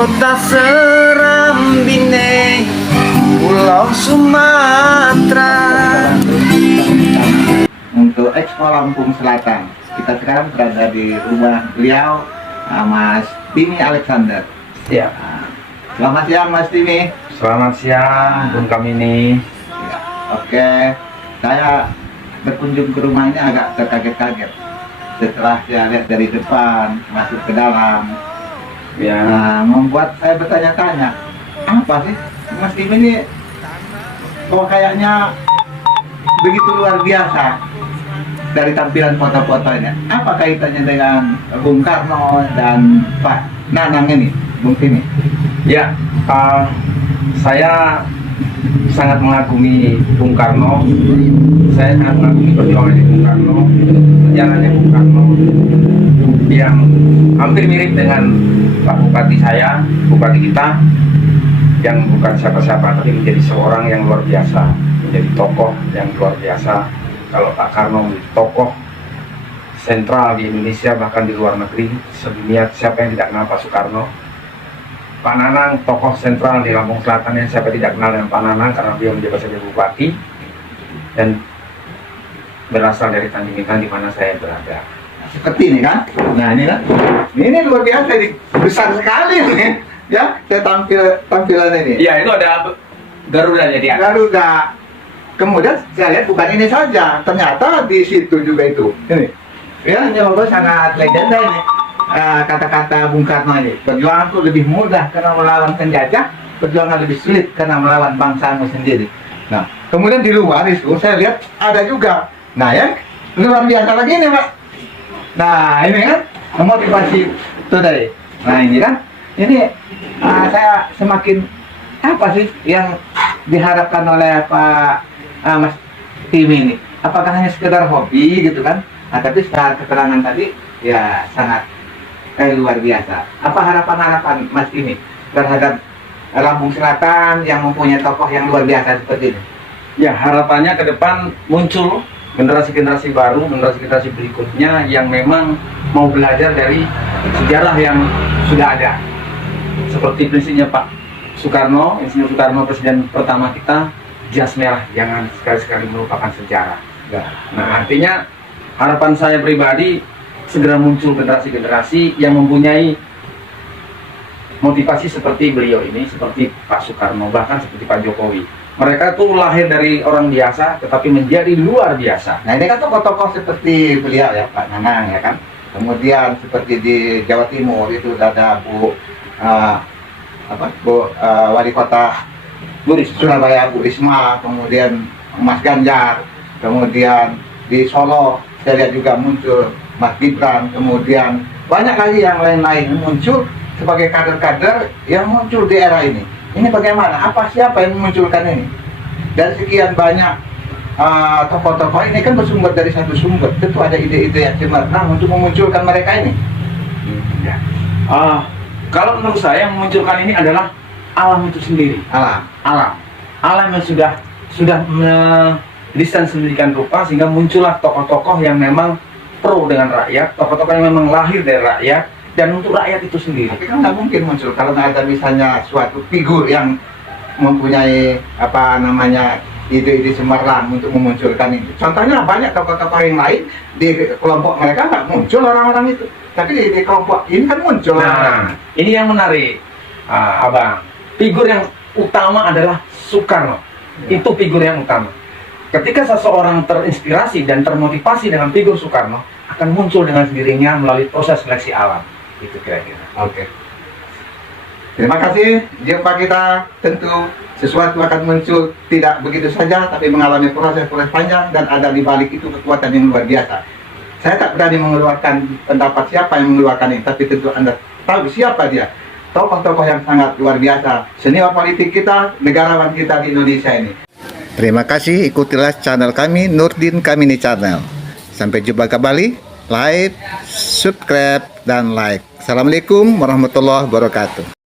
Kota Serambine, Pulau Sumatera. Untuk Expo Lampung Selatan, kita sekarang berada di rumah beliau, Mas Timi Alexander. Ya. Selamat siang Mas Timi. Selamat siang, Bung Kamini. Ya. Oke, saya berkunjung ke rumah ini agak terkaget-kaget setelah saya lihat dari depan masuk ke dalam. Ya. Nah, membuat saya bertanya-tanya, apa sih Mas Timi ini kok kayaknya begitu luar biasa dari tampilan foto-fotonya. Apa kaitannya dengan Bung Karno dan Pak Nanang ini, Bung Timi? Ya, saya sangat mengagumi Bung Karno. Saya sangat mengagumi perjuangan Bung Karno, sejarahnya Bung Karno yang hampir mirip dengan Pak Bupati saya, Bupati kita, yang bukan siapa-siapa tapi menjadi seorang yang luar biasa, menjadi tokoh yang luar biasa. Kalau Pak Karno menjadi tokoh sentral di Indonesia, bahkan di luar negeri, sedunia, siapa yang tidak kenal Pak Soekarno. Pak Nanang tokoh sentral di Lampung Selatan, yang siapa tidak kenal dengan Pak Nanang karena beliau menjabat sebagai bupati dan berasal dari Tanjung Pinang di mana saya berada. Seperti ini kan? Nah ini kan? Ini luar biasa, ini besar sekali nih. Ya, saya tampilan ini. Iya, itu ada Garuda jadi. Garuda. Kemudian saya lihat bukan ini saja, ternyata di situ juga itu. Ini. Ya, ini logo sangat legenda ini. Kata-kata Bung Karno ini, perjuanganku lebih mudah karena melawan penjajah, perjuangan lebih sulit karena melawan bangsamu sendiri. Nah, kemudian di luar itu saya lihat ada juga. Nah, yang luar biasa lagi nih, Pak. Nah, ini kan motivasi itu tadi. Nah, ini kan, ini saya semakin apa sih yang diharapkan oleh Pak Mas Timi ini? Apakah hanya sekedar hobi gitu kan? Nah, tapi setelah keterangan tadi ya sangat luar biasa. Apa harapan-harapan Mas Timi terhadap Lampung Selatan yang mempunyai tokoh yang luar biasa seperti ini? Ya, harapannya ke depan muncul generasi-generasi baru, generasi-generasi berikutnya yang memang mau belajar dari sejarah yang sudah ada. Seperti prinsipnya Pak Soekarno, Insinyur Soekarno, presiden pertama kita, jas merah, jangan sekali-sekali melupakan sejarah. Nah, artinya harapan saya pribadi segera muncul generasi-generasi yang mempunyai motivasi seperti beliau ini, seperti Pak Soekarno, bahkan seperti Pak Jokowi. Mereka tuh lahir dari orang biasa, tetapi menjadi luar biasa. Nah, ini kan tokoh-tokoh seperti beliau ya, Pak Nanang ya kan. Kemudian seperti di Jawa Timur itu ada Wali Kota Surabaya Bu Risma, kemudian Mas Ganjar, kemudian di Solo saya lihat juga muncul Mas Gibran, kemudian banyak lagi yang lain-lain muncul sebagai kader-kader yang muncul di era ini. Ini bagaimana? Siapa yang memunculkan ini? Dan sekian banyak tokoh-tokoh ini kan bersumber dari satu sumber. Tentu ada ide-ide yang cemerlang untuk memunculkan mereka ini. Ya. Kalau menurut saya yang memunculkan ini adalah alam itu sendiri. Alam yang sudah mendesain sedemikian rupa sehingga muncullah tokoh-tokoh yang memang pro dengan rakyat, tokoh-tokoh yang memang lahir dari rakyat dan untuk rakyat itu sendiri. Tapi kan nggak mungkin muncul kalau nggak ada misalnya suatu figur yang mempunyai ide-ide cemerlang untuk memunculkan ini. Contohnya banyak tokoh-tokoh yang lain di kelompok mereka nggak muncul orang-orang itu, tapi di kelompok ini kan muncul. Nah, ini yang menarik, Abang. Figur yang utama adalah Soekarno. Ya. Itu figur yang utama. Ketika seseorang terinspirasi dan termotivasi dengan figur Soekarno, akan muncul dengan sendirinya melalui proses seleksi alam. Itu kira-kira. Oke. Terima kasih. Jumpa kita, tentu sesuatu akan muncul tidak begitu saja, tapi mengalami proses-proses panjang dan ada di balik itu kekuatan yang luar biasa. Saya tak berani mengeluarkan pendapat siapa yang mengeluarkan ini, tapi tentu Anda tahu siapa dia. Tokoh-tokoh yang sangat luar biasa, senior politik kita, negarawan kita di Indonesia ini. Terima kasih, ikutilah channel kami, Nurdin Kamini Channel. Sampai jumpa kembali, like, subscribe, dan like. Assalamualaikum warahmatullahi wabarakatuh.